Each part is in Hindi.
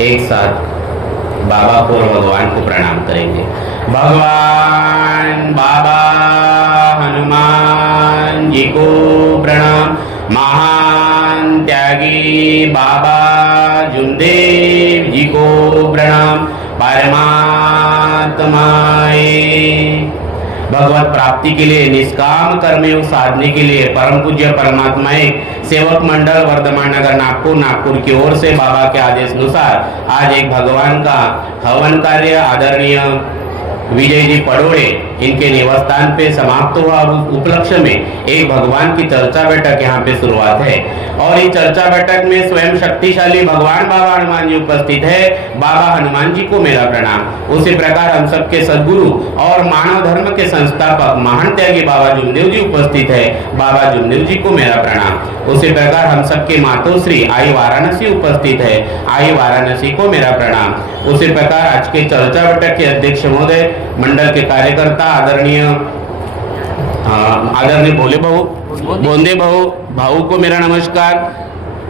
एक साथ बाबा को और भगवान को प्रणाम करेंगे। भगवान बाबा हनुमान जी को प्रणाम। महान त्यागी बाबा जुमदेव जी को प्रणाम। परमात्माए भगवत प्राप्ति के लिए निष्काम कर्मयोग साधने के लिए परम पूज्य परमात्माएं सेवक मंडल वर्धमान नगर नागपुर की ओर से बाबा के आदेश अनुसार आज एक भगवान का हवन कार्य आदरणीय विजय जी पड़ोड़े इनके निवास स्थान पे समाप्त हुआ। उस उपलक्ष्य में एक भगवान की चर्चा बैठक यहाँ पे शुरुआत है और इस चर्चा बैठक में स्वयं शक्तिशाली भगवान बाबा हनुमान जी उपस्थित है। बाबा हनुमान जी को मेरा प्रणाम। उसी प्रकार हम सबके सद्गुरु और मानव धर्म के संस्थापक महान त्यागी बाबा जुमदेव जी उपस्थित है। बाबा जुमदेव जी को मेरा प्रणाम। उसी प्रकार हम सबके मातोश्री आई वाराणसी उपस्थित है। आई वाराणसी को मेरा प्रणाम। उसी प्रकार आज के चर्चा बैठक के अध्यक्ष महोदय, मंडल के कार्यकर्ता आदरणीय भोले बोंदे भाऊ को मेरा नमस्कार।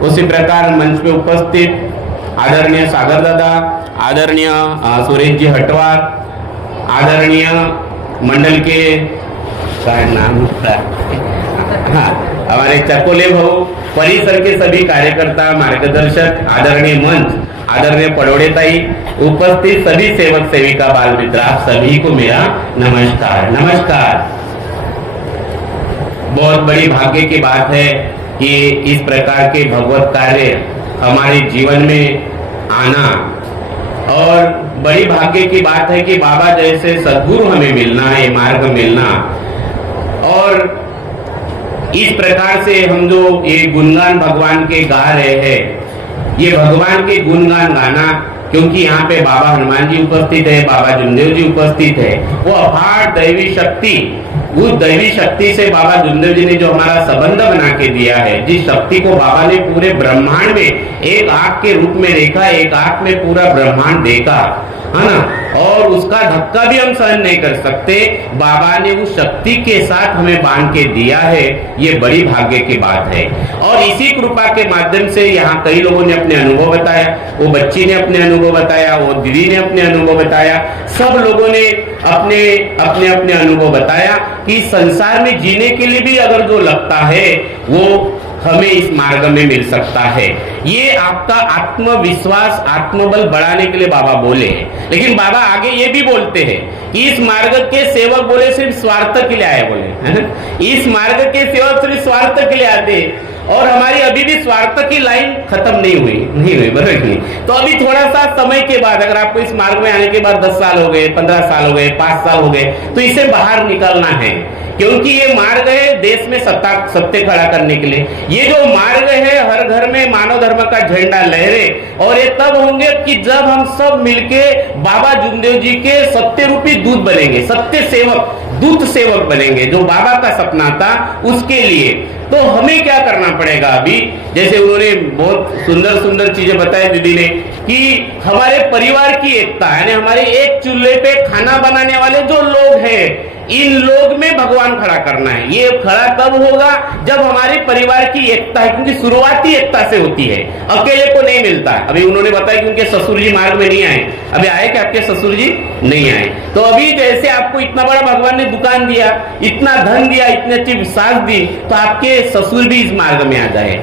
उसी प्रकार मंच पे उपस्थित आदरणीय सागर दादा, आदरणीय सुरेश जी हटवार, आदरणीय मंडल के नाम हमारे चकोले भाऊ, परिसर के सभी कार्यकर्ता मार्गदर्शक, आदरणीय मंच, आदरणीय पड़ोड़ेताई, उपस्थित सभी सेवक सेविका बाल मित्र, आप सभी को मेरा नमस्कार। बहुत बड़ी भाग्य की बात है कि इस प्रकार के भगवत कार्य हमारे जीवन में आना और बड़ी भाग्य की बात है कि बाबा जैसे सद्गुरु हमें मिलना है, मार्ग मिलना। और इस प्रकार से हम जो ये गुणगान भगवान के गा रहे हैं, ये भगवान के गुणगान गाना, क्योंकि यहाँ पे बाबा हनुमान जी उपस्थित है, बाबा जुमदेव जी उपस्थित है, वो अपार दैवी शक्ति, उस दैवी शक्ति से बाबा जुमदेव जी ने जो हमारा संबंध बना के दिया है, जिस शक्ति को बाबा ने पूरे ब्रह्मांड में एक आंख के रूप में देखा, एक आंख में पूरा ब्रह्मांड देखा, है ना, और उसका धक्का भी हम सहन नहीं कर सकते। बाबा ने उस शक्ति के साथ हमें बांध के दिया है, ये बड़ी भाग्य की बात है। और इसी कृपा के माध्यम से यहाँ कई लोगों ने अपने अनुभव बताया, वो बच्ची ने अपने अनुभव बताया, वो दीदी ने अपने अनुभव बताया, सब लोगों ने अपने अपने अपने अनुभव बताया कि संसार में जीने के लिए भी अगर जो लगता है वो हमें इस मार्ग में मिल सकता है। ये आपका आत्मविश्वास, आत्मबल बढ़ाने के लिए बाबा बोले हैं। लेकिन बाबा आगे ये भी बोलते हैं कि इस मार्ग के सेवक बोले सिर्फ स्वार्थ के लिए आए, बोले इस मार्ग के सेवक सिर्फ स्वार्थ के लिए आते हैं। और हमारी अभी भी स्वार्थ की लाइन खत्म नहीं हुई बराबर नहीं। तो अभी थोड़ा सा समय के बाद, अगर आपको इस मार्ग में आने के बाद 10 साल हो गए, 15 साल हो गए, 5 साल हो गए, तो इसे बाहर निकलना है, क्योंकि ये मार्ग है देश में सत्य खड़ा करने के लिए। ये जो मार्ग है हर घर में मानव धर्म का झंडा लहरे, और ये तब होंगे कि जब हम सब मिलके बाबा जुमदेव जी के सत्य रूपी दूत बनेंगे, सत्य सेवक, दूत सेवक बनेंगे, जो बाबा का सपना था उसके लिए। तो हमें क्या करना पड़ेगा अभी, जैसे उन्होंने बहुत सुंदर सुंदर चीजें बताई दीदी ने, कि हमारे परिवार की एकता, यानी हमारे एक चूल्हे पे खाना बनाने वाले जो लोग हैं, इन लोग में भगवान खड़ा करना है। ये खड़ा तब होगा जब हमारे परिवार की एकता है, क्योंकि शुरुआती एकता से होती है, अकेले को नहीं मिलता। अभी उन्होंने बताया कि उनके ससुर जी मार्ग में नहीं आए, अभी आए कि आपके ससुर जी नहीं आए। तो अभी जैसे आपको इतना बड़ा भगवान ने दुकान दिया, इतना धन दिया, इतनी अच्छी सास दी, तो आपके ससुर भी इस मार्ग में आ जाए।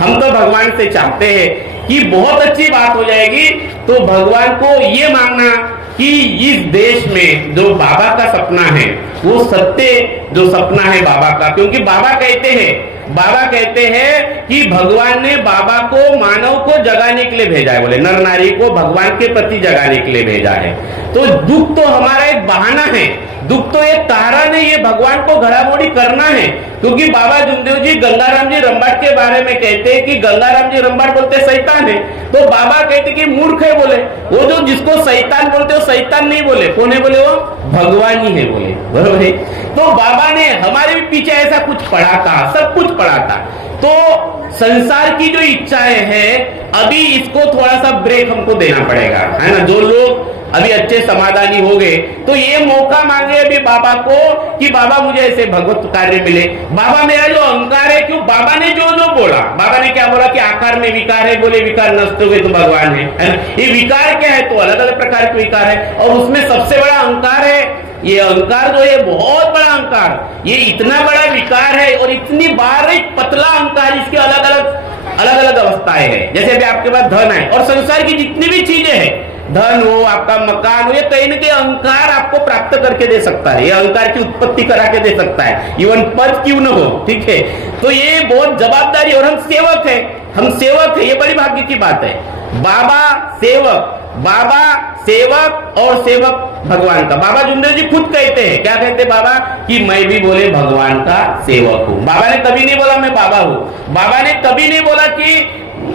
हम तो भगवान से चाहते हैं कि बहुत अच्छी बात हो जाएगी। तो भगवान को ये मांगना कि इस देश में जो बाबा का सपना है वो सत्य जो सपना है बाबा का, क्योंकि बाबा कहते हैं कि भगवान ने बाबा को मानव को जगाने के लिए भेजा है, बोले नर नारी को भगवान के प्रति जगाने के लिए भेजा है। तो दुख तो हमारा एक बहाना है, दुख तो एक कारण है, ये भगवान को घड़ामोड़ी करना है। क्योंकि बाबा जुमदेव जी गंगाराम जी रंबाट के बारे में कहते हैं कि गंगाराम जी रंबाट बोलते शैतान है, तो बाबा कहते कि मूर्ख है, बोले वो जो जिसको शैतान बोलते हो शैतान नहीं बोले, कौन है बोले, वो भगवान ही है, बोले बरोबर है। तो बाबा ने हमारे भी पीछे ऐसा कुछ पढ़ा था, सब कुछ पढ़ा था। तो संसार की जो इच्छाएं हैं अभी इसको थोड़ा सा ब्रेक हमको देना पड़ेगा, है ना। जो लोग अभी अच्छे समाधानी हो गए तो ये मौका मांगे अभी बाबा को कि बाबा मुझे ऐसे भगवत कार्य मिले। बाबा मेरा जो अहंकार है, क्यों बाबा ने जो जो बोला, बाबा ने क्या बोला कि आकार में विकार है, बोले विकार नष्ट हो गए तो भगवान है ना। ये विकार क्या है, तो अलग अलग प्रकार के विकार है और उसमें सबसे बड़ा अहंकार है। ये अहंकार जो है बहुत बड़ा अहंकार, ये इतना बड़ा विकार है और इतनी बारीक पतला अहंकार, इसके अलग अलग अवस्थाएं हैं। जैसे अभी आपके पास धन है और संसार की जितनी भी चीजें हैं, धन हो, आपका मकान हो, ये कहीं न कहीं अहंकार आपको प्राप्त करके दे सकता है, ये अहंकार की उत्पत्ति करा के दे सकता है, इवन पद क्यों न हो, ठीक है। तो ये बहुत जवाबदारी, और हम सेवक है, ये बड़ी भाग्य की बात है। बाबा सेवक और सेवक भगवान का। बाबा जुमदेव जी खुद कहते हैं, क्या कहते हैं बाबा, कि मैं भी बोले भगवान का सेवक हूं। बाबा ने कभी नहीं बोला मैं बाबा हूं, बाबा ने कभी नहीं बोला कि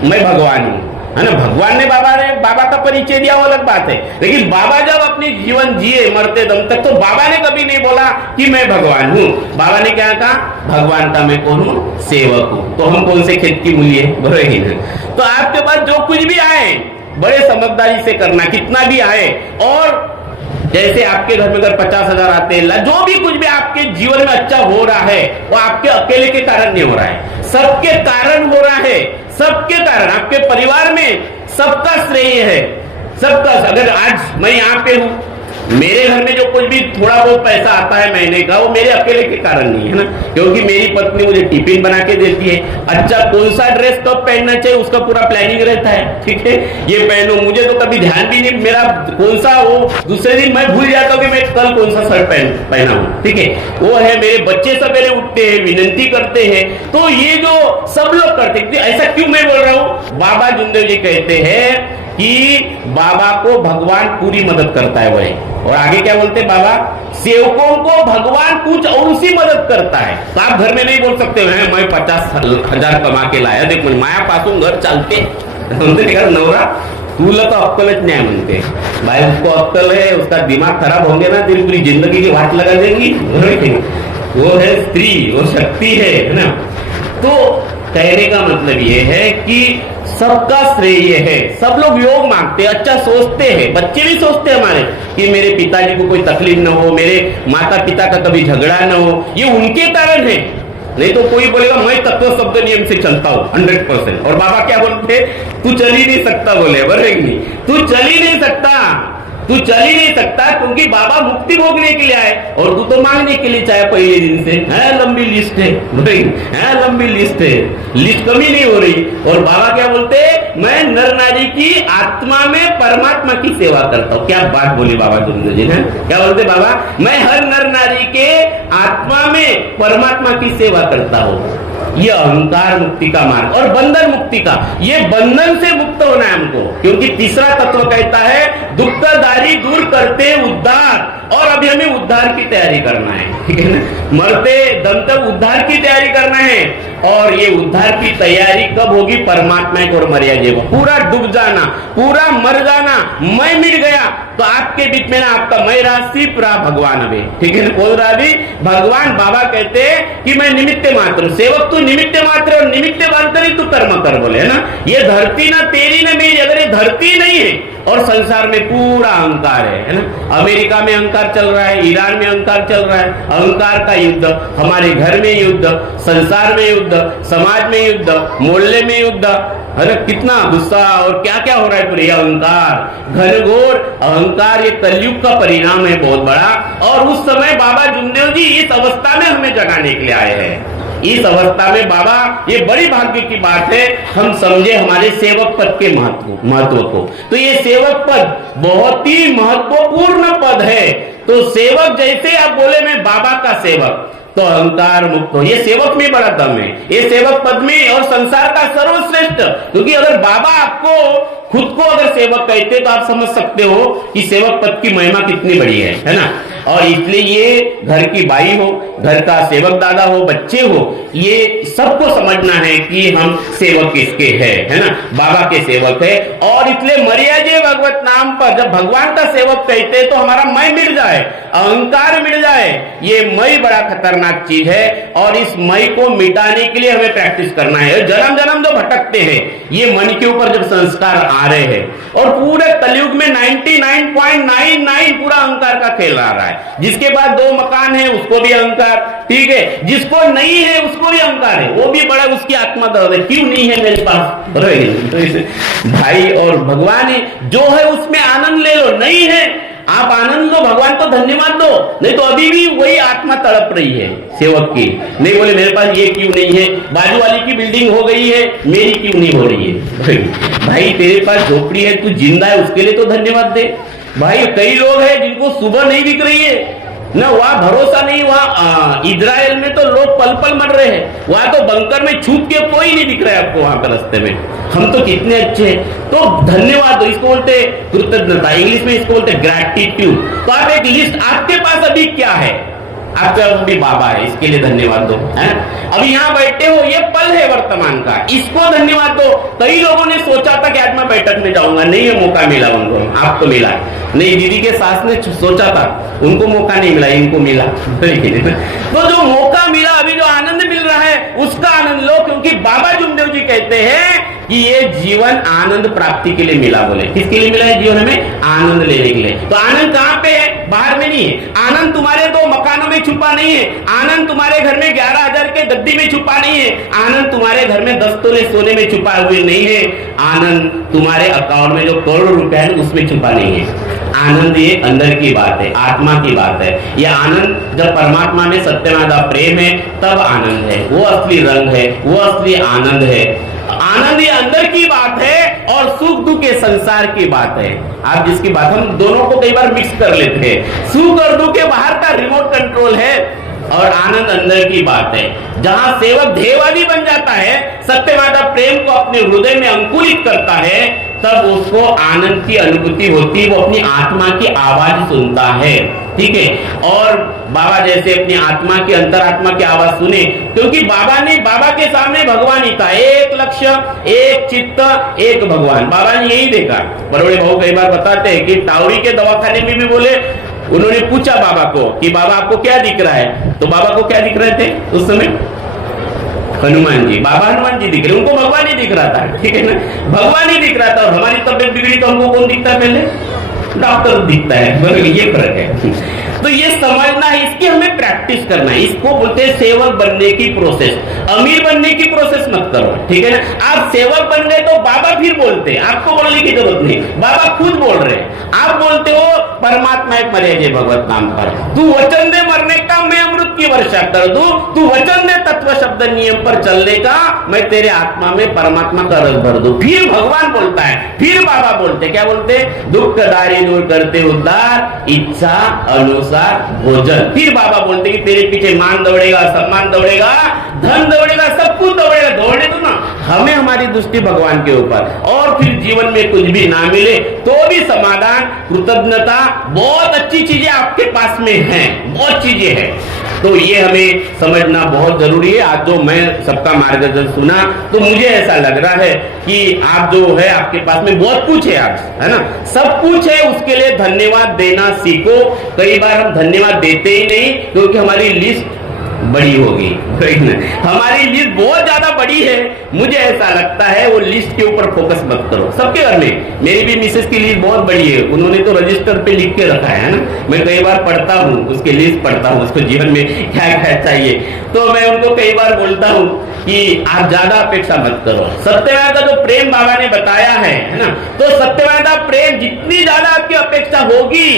मैं भगवान हूं, है ना। भगवान ने बाबा का परिचय दिया, वो अलग बात है, लेकिन बाबा जब अपनी जीवन जिए मरते दम तक तो बाबा ने कभी नहीं बोला कि मैं भगवान हूं। बाबा ने क्या कहा, भगवान का मैं कौन हूं, सेवक हूं। तो हम कौन से खेत की मूली है, बरोबर ही ना। तो आपके पास जो कुछ भी आए बड़े समझदारी से करना, कितना भी आए। और जैसे आपके घर में अगर 50,000 आते हैं, जो भी कुछ भी आपके जीवन में अच्छा हो रहा है वो आपके अकेले के कारण नहीं हो रहा है, सबके कारण हो रहा है, सबके कारण। आपके परिवार में सबका श्रेय है, सबका। अगर आज मैं यहाँ पे हूँ, मेरे घर में जो कुछ भी थोड़ा बहुत पैसा आता है महीने का, वो मेरे अकेले के कारण नहीं है ना, क्योंकि मेरी पत्नी मुझे टिफिन बना के देती है। अच्छा कौन सा ड्रेस कब पहनना चाहिए उसका पूरा प्लानिंग रहता है, ठीक है। ये पहनूं, मुझे तो कभी ध्यान भी नहीं, मेरा कौन सा वो दूसरे दिन मैं भूल जाता हूँ कि मैं कल कौन सा शर्ट पहना हूँ, ठीक है। वो है, मेरे बच्चे सवेरे उठते हैं, विनती करते हैं, तो ये जो सब लोग करते हैं। ऐसा क्यों मैं बोल रहा हूँ, बाबा जुमदेव जी कहते हैं कि बाबा को भगवान पूरी मदद करता है वही। और आगे क्या बोलते हैं बाबा, सेवकों को भगवान कुछ और सी मदद करता है। तो आप घर में नहीं बोल सकते हैं मैं 50,000 कमा के लाया, देख माया पासून घर चालते नवरा तुला तो अक्कलच नहीं म्हणते भाई, उसको अक्कल है, उसका दिमाग खराब होंगे ना तेरी पूरी जिंदगी की वाट लगा देंगी। वो है स्त्री, वो शक्ति है ना। तो कहने का मतलब ये है कि सबका श्रेय है, सब लोग योग मांगते हैं, अच्छा सोचते हैं, बच्चे भी सोचते हैं हमारे कि मेरे पिताजी को कोई तकलीफ न हो, मेरे माता पिता का कभी झगड़ा न हो, ये उनके कारण है। नहीं तो कोई बोलेगा मैं तत्व शब्द नियम से चलता हूँ 100%। और बाबा क्या बोलते, तू चल ही नहीं सकता, बोले बराबर नहीं, तू चल ही नहीं सकता, क्योंकि बाबा मुक्ति भोगने के लिए आए और तू तो मांगने के लिए चाहे पहले दिन से। है लंबी लिस्ट है, लंबी लिस्ट है, लिस्ट कमी नहीं हो रही। और बाबा क्या बोलते, मैं नर नारी की आत्मा में परमात्मा की सेवा करता हूँ। क्या बात बोली बाबा जुमदेव जी ने, क्या बोलते बाबा, मैं हर नर नारी के आत्मा में परमात्मा की सेवा करता हूँ। ये अहंकार मुक्ति का मार्ग और बंधन मुक्ति का, ये बंधन से मुक्त होना है हमको, क्योंकि तीसरा तत्व कहता है दुखदारी दूर करते उद्धार, और अभी हमें उद्धार की तैयारी करना है, ठीक है ना। मरते दम तक उद्धार की तैयारी करना है, और ये उद्धार की तैयारी कब होगी, परमात्मा को और मर्यादा को पूरा डूब जाना, पूरा मर जाना, मैं मिट गया तो आपके बीच में ना आपका मैं राशि पूरा भगवान अभी, ठीक है ना। बोल रहा अभी भगवान, बाबा कहते हैं कि मैं निमित्त मात्र, सेवक तू निमित्त मात्र, और निमित्त मात्र ही तू कर्म कर, बोले है ना। ये धरती ना तेरी ना मेरी, अगर ये धरती नहीं है और संसार में पूरा अहंकार है ना। अमेरिका में अहंकार चल रहा है, ईरान में अहंकार चल रहा है, अहंकार का युद्ध, हमारे घर में युद्ध, संसार में युद्ध, समाज में युद्ध, मोहल्ले में युद्ध, है ना। कितना गुस्सा और क्या क्या हो रहा है, पूरे अहंकार, घनघोर अहंकार, ये कलयुग का परिणाम है बहुत बड़ा। और उस समय बाबा जुमदेव जी इस अवस्था में हमें जगाने के लिए आए हैं। इस अवस्था में बाबा, ये बड़ी भाग्य की बात है, हम समझे हमारे सेवक पद के महत्व को। तो ये सेवक पद बहुत ही महत्वपूर्ण पद है। तो सेवक, जैसे आप बोले मैं बाबा का सेवक, तो अहंकार मुक्त हो, ये सेवक में बड़ा दम है, ये सेवक पद में और संसार का सर्वश्रेष्ठ। क्योंकि अगर बाबा आपको खुद को अगर सेवक कहते तो आप समझ सकते हो कि सेवक पद की महिमा कितनी बड़ी है ना। और इसलिए ये घर की बाई हो, घर का सेवक दादा हो, बच्चे हो, ये सबको समझना है कि हम सेवक किसके हैं, है ना, बाबा के सेवक है। और इसलिए मर्याजे भगवत नाम पर जब भगवान का सेवक कहते हैं तो हमारा मैं मिट जाए, अहंकार मिट जाए। ये मैं बड़ा खतरनाक चीज है और इस मैं को मिटाने के लिए हमें प्रैक्टिस करना है। जन्म जन्म जो भटकते हैं ये मन के ऊपर जब संस्कार आ रहे हैं और पूरे कलयुग में 99.99 पूरा अहंकार का खेल आ रहा है। जिसके पास 2 मकान है उसको भी अहंकार, ठीक है, जिसको नहीं है उसको भी अहंकार है, वो भी बड़ा उसकी आत्मा दर्द है, क्यों नहीं है मेरे पास। तो भाई और भगवान जो है उसमें आनंद ले लो, नहीं है आप आनंद लो, भगवान को धन्यवाद दो, नहीं तो अभी भी वही आत्मा तड़प रही है सेवक की। नहीं बोले मेरे पास ये क्यों नहीं है, बाजू वाली की बिल्डिंग हो गई है, मेरी क्यों नहीं हो रही है। भाई तेरे पास झोपड़ी है, तू जिंदा है, उसके लिए तो धन्यवाद दे। भाई कई लोग हैं जिनको सुबह नहीं दिख रही है ना, वहां भरोसा नहीं, वहां इजराइल में तो लोग पल पल मर रहे हैं, वहां तो बंकर में छुप के कोई नहीं दिख रहा है आपको वहां पर रास्ते में। हम तो कितने अच्छे हैं, तो धन्यवाद दो, इसको बोलते कृतज्ञता, इंग्लिश में इसको बोलते ग्रैटिट्यूड। तो आप एक लिस्ट, आपके पास अभी क्या है, आपका भी बाबा है, इसके लिए धन्यवाद दो, है अभी यहाँ बैठे हो, ये पल है वर्तमान का, इसको धन्यवाद दो। कई लोगों ने सोचा था कि आज मैं बैठक में जाऊंगा, नहीं है मौका मिला उनको, आपको मिला नहीं। दीदी के सास ने सोचा था, उनको मौका नहीं मिला, इनको मिला। तो जो मौका मिला, अभी जो आनंद मिल रहा है उसका आनंद लो, क्योंकि बाबा जुमदेव जी कहते हैं कि ये जीवन आनंद प्राप्ति के लिए मिला। बोले किसके लिए मिला है जीवन में, आनंद लेने के लिए। तो आनंद कहां पे है, बाहर में नहीं है। आनंद तुम्हारे 2 मकानों में छुपा नहीं है, आनंद तुम्हारे घर में 11,000 के गद्दी में छुपा नहीं है, आनंद तुम्हारे घर में 10 तोले सोने में छुपा हुए नहीं है, आनंद तुम्हारे अकाउंट में जो करोड़ों रुपए है उसमें छुपा नहीं है। आनंद ये अंदर की बात है, आत्मा की बात है। ये आनंद जब परमात्मा में सत्यनादा प्रेम है तब आनंद है, वो असली रंग है, वो असली आनंद है। आनंद ये अंदर की बात है और सुख दुख के संसार की बात है। आप जिसकी बात, हम दोनों को कई बार मिक्स कर लेते हैं। सुख और दुख के बाहर का रिमोट कंट्रोल है और आनंद अंदर की बात है। जहां सेवक ध्येयवादी बन जाता है, सत्यवादा प्रेम को अपने हृदय में अंकुरित करता है, तब उसको आनंद की अनुभूति होती है, वो अपनी आत्मा की आवाज सुनता है, ठीक है। और बाबा जैसे अपनी आत्मा की, अंतरात्मा की आवाज सुने, क्योंकि बाबा के सामने भगवान ही था, एक लक्ष्य, एक चित्त, एक भगवान। बाबा ने यही देखा। बड़े भाऊ कई बार बताते हैं कि टावरी के दवाखाने में भी बोले, उन्होंने पूछा बाबा को कि बाबा आपको क्या दिख रहा है, तो बाबा को क्या दिख रहे थे उस समय, हनुमान जी। बाबा हनुमान जी दिख रहे, उनको भगवान ही दिख रहा था, ठीक है ना, भगवान ही दिख रहा था। और हमारी तबियत बिगड़ी तो हमको कौन दिखता है, पहले डॉक्टर दिखता है। ये फर्क है। तो ये समझना है, इसकी हमें प्रैक्टिस करना है। इसको बोलते हैं सेवक बनने की प्रोसेस। अमीर बनने की प्रोसेस मत करो, ठीक है ना। आप सेवक बन गए तो बाबा फिर बोलते हैं, आपको बोलने की जरूरत नहीं, बाबा खुद बोल रहे हैं। आप बोलते हो परमात्मा एक मर्यादा भगवत नाम पर, तू वचन दे मरने का मैं अमृत की वर्षा कर दूं, तू वचन दे तत्व शब्द नियम पर चलने का मैं तेरे आत्मा में परमात्मा का रस भर दूं। फिर भगवान बोलता है, फिर बाबा बोलते, क्या बोलते, दुख दारी दूर करते उद्धार, इच्छा अनुसार भोजन। फिर बाबा बोलते कि तेरे पीछे मान दौड़ेगा, सम्मान दौड़ेगा, धन दौड़ेगा, सब कुछ दौड़ेगा, दौड़ने दो ना, हमें हमारी दृष्टि भगवान के ऊपर। और फिर जीवन में कुछ भी ना मिले तो भी समाधान, कृतज्ञता, बहुत अच्छी चीजें आपके पास में हैं, बहुत चीजें हैं। तो ये हमें समझना बहुत जरूरी है। आज जो मैं सबका मार्गदर्शन सुना तो मुझे ऐसा लग रहा है कि आप जो है आपके पास में बहुत कुछ है आज, है ना, सब कुछ है। उसके लिए धन्यवाद देना सीखो। कई बार हम धन्यवाद देते ही नहीं क्योंकि हमारी लिस्ट बड़ी होगी, हमारी लिस्ट बहुत ज्यादा बड़ी है। मुझे ऐसा लगता है वो लिस्ट के ऊपर फोकस मत करो। सबके घर में, मेरी भी मिसेस की लिस्ट बहुत बड़ी है, उन्होंने तो रजिस्टर पे लिख के रखा है ना। मैं कई बार पढ़ता हूँ, उसकी लिस्ट पढ़ता हूँ, उसको जीवन में क्या क्या चाहिए। तो मैं उनको कई बार बोलता हूँ कि आप ज्यादा अपेक्षा मत करो। सत्यवादा जो प्रेम बाबा ने बताया है ना, तो सत्यवादा प्रेम जितनी ज्यादा आपकी अपेक्षा होगी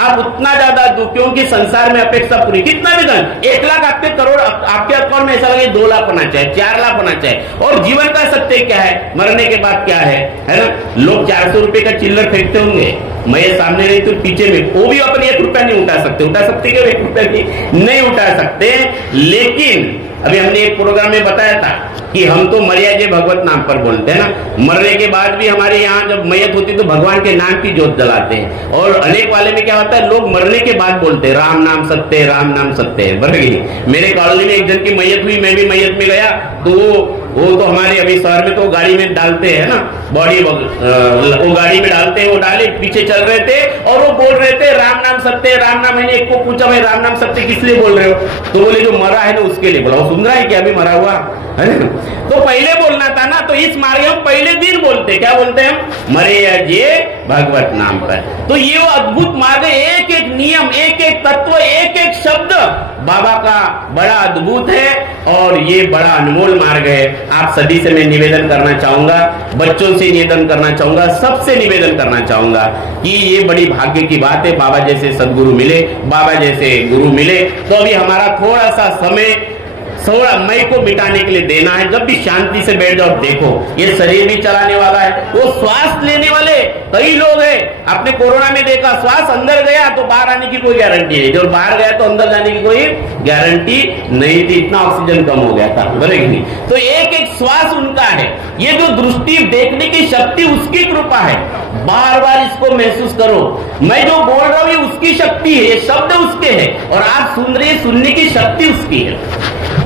आप उतना ज्यादा दो, क्योंकि संसार में अपेक्षा पूरी, कितना भी धन, 1 लाख आपके करोड़ आपके अकाउंट में ऐसा लगे 2 लाख होना चाहिए, 4 लाख होना चाहिए। और जीवन का सत्य क्या है, मरने के बाद क्या है ना। लोग 400 रुपए का चिल्लर फेंकते होंगे, मैं सामने नहीं तो पीछे में, वो भी अपन 1 रुपया नहीं उठा सकते। उठा सकते क्या, 1 रुपया भी नहीं उठा सकते। लेकिन अभी हमने एक प्रोग्राम में बताया था कि हम तो मर्या जे भगवत नाम पर बोलते हैं ना, मरने के बाद भी हमारे यहाँ जब मैयत होती तो भगवान के नाम की जोत जलाते हैं। और अनेक वाले में क्या होता है, लोग मरने के बाद बोलते हैं राम नाम सत्य है, राम नाम सत्य है। बराबर। मेरे कॉलोनी में एक जन की मैयत हुई, मैं भी मैयत में गया, तो वो तो हमारे अभी शहर में तो गाड़ी में डालते हैं ना, बॉडी वो गाड़ी में डालते हैं, वो डाले पीछे चल रहे थे और वो बोल रहे थे राम नाम सत्य है, राम नाम। मैंने एक को पूछा भाई राम नाम सत्य किस लिए बोल रहे हो, तो बोले जो मरा है ना उसके लिए। बोला वो सुन रहा है क्या, अभी मरा हुआ है ना, तो पहले बोलना था ना। तो इस मार्ग हम पहले दिन बोलते, क्या बोलते हैं हम, मरे ये भगवत नाम पर। तो ये वो अद्भुत मार्ग है, एक एक नियम, एक एक तत्व, एक एक शब्द बाबा का बड़ा अद्भुत है और ये बड़ा अनमोल मार्ग है। आप सभी से मैं निवेदन करना चाहूंगा, बच्चों से निवेदन करना चाहूंगा, सबसे निवेदन करना चाहूंगा कि ये बड़ी भाग्य की बात है, बाबा जैसे सदगुरु मिले, बाबा जैसे गुरु मिले। तो अभी हमारा थोड़ा सा समय 16 मई को मिटाने के लिए देना है। जब भी शांति से बैठ जाओ, देखो ये शरीर भी चलाने वाला है, वो श्वास लेने वाले कई लोग हैं। आपने कोरोना में देखा, श्वास अंदर गया तो बाहर आने की कोई गारंटी नहीं, जो बाहर गया तो अंदर जाने की कोई गारंटी नहीं थी, इतना ऑक्सीजन कम हो गया था, बराबर नहीं। तो एक एक श्वास उनका है, ये जो दृष्टि देखने की शक्ति उसकी कृपा है। बार बार इसको महसूस करो, मैं जो बोल रहा हूं ये उसकी शक्ति है, ये शब्द उसके है और आप सुन रहे, सुनने की शक्ति उसकी है,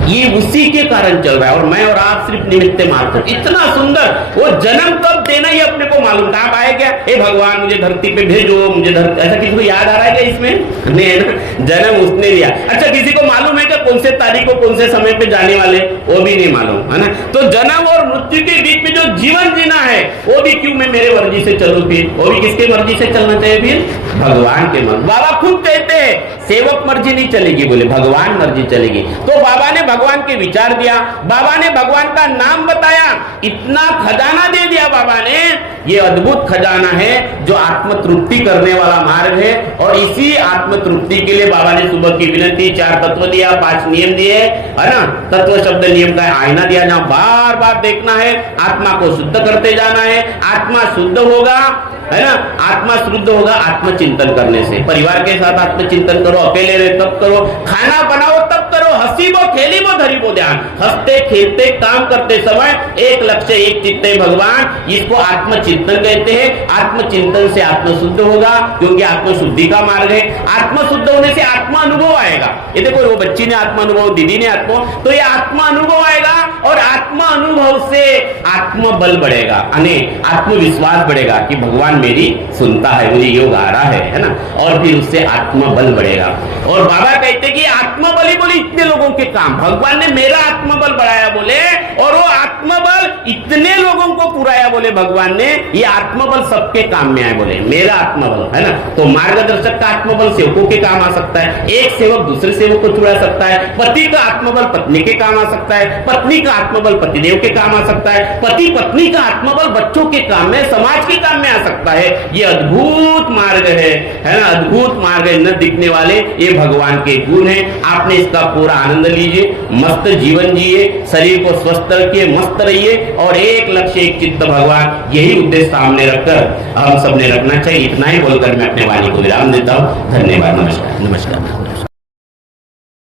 ये उसी के कारण चल रहा है और मैं और आप सिर्फ निमित्त मात्र। इतना सुंदर वो जन्म तब देना ही अपने को मालूम था। आप आए क्या, हे भगवान मुझे धरती पे भेजो, मुझे धरती, ऐसा किसी को याद आ रहा है क्या इसमें, नहीं है ना, जन्म उसने लिया। अच्छा किसी को मालूम है क्या कौन से तारीख को कौन से समय पे जाने वाले, वो भी नहीं मालूम है ना। तो जन्म और मृत्यु के बीच में जो जीवन जीना है वो भी क्यों मैं मेरे मर्जी से चलूं, फिर वो भी किसके मर्जी से चलना चाहिए, फिर भगवान के मर्जी। बाबा खुद कहते हैं सेवक मर्जी नहीं चलेगी, बोले भगवान मर्जी चलेगी। तो बाबा ने भगवान के विचार दिया, बाबा ने भगवान का नाम बताया, इतना खजाना दे दिया बाबा ने। ये अद्भुत खजाना है जो आत्म तृप्ति करने वाला मार्ग है और इसी आत्म तृप्ति के लिए बाबा ने सुबह की विनती 4 तत्व दिया, 5 नियम दिए, है ना। तत्व शब्द नियम का आईना दिया, जहां बार बार देखना है, आत्मा को शुद्ध करते जाना है। आत्मा शुद्ध होगा, है ना, आत्मा शुद्ध होगा आत्मचिंतन करने से। परिवार के साथ आत्मचिंतन करो, अकेले रहे तब करो, खाना बनाओ तब करो, हसीबो खेलीबो धरीबो ध्यान, हंसते खेलते काम करते समय एक लक्ष्य एक चित्त है भगवान, इसको आत्मचिंतन कहते हैं। आत्मचिंतन से आत्म शुद्ध होगा, क्योंकि आत्म शुद्धि का मार्ग है। आत्म शुद्ध होने से आत्मा अनुभव आएगा। ये देखो वो बच्ची ने आत्मा अनुभव, दीदी ने आत्मा, तो ये आत्मा अनुभव आएगा और आत्मा अनुभव से आत्म बल बढ़ेगा, आत्मविश्वास बढ़ेगा कि भगवान मेरी सुनता है, मुझे योग आ रहा है ना, और फिर उससे आत्मबल बढ़ेगा। और बाबा कहते कि आत्मबल ही बोले इतने लोगों के काम, भगवान ने मेरा आत्मबल बढ़ाया बोले, और वो आत्मबल इतने लोगों को पुराया बोले भगवान ने, ये आत्मबल सबके काम में आए बोले, मेरा आत्मबल, है ना। तो मार्गदर्शक का आत्मबल सेवकों के काम आ सकता है, एक सेवक दूसरे सेवक को छुड़ा सकता है, पति का आत्मबल पत्नी के काम आ सकता है, पत्नी का आत्मबल पतिदेव के काम आ सकता है, पति पत्नी का आत्मबल बच्चों के काम में, समाज के काम में आ सकता है। ये अद्भुत मार्ग है ना, अद्भुत मार्ग है, न दिखने वाले ये भगवान के गुण है। आपने इसका पूरा आनंद लीजिए, मस्त जीवन जिए, शरीर को स्वस्थ रखिए, मस्त रहिए और एक लक्ष्य एक चित्त भगवान, यही उद्देश्य सामने रखकर हम सबने रखना चाहिए। इतना ही बोलकर मैं अपने वाणी को विराम देता हूँ। धन्यवाद, नमस्कार।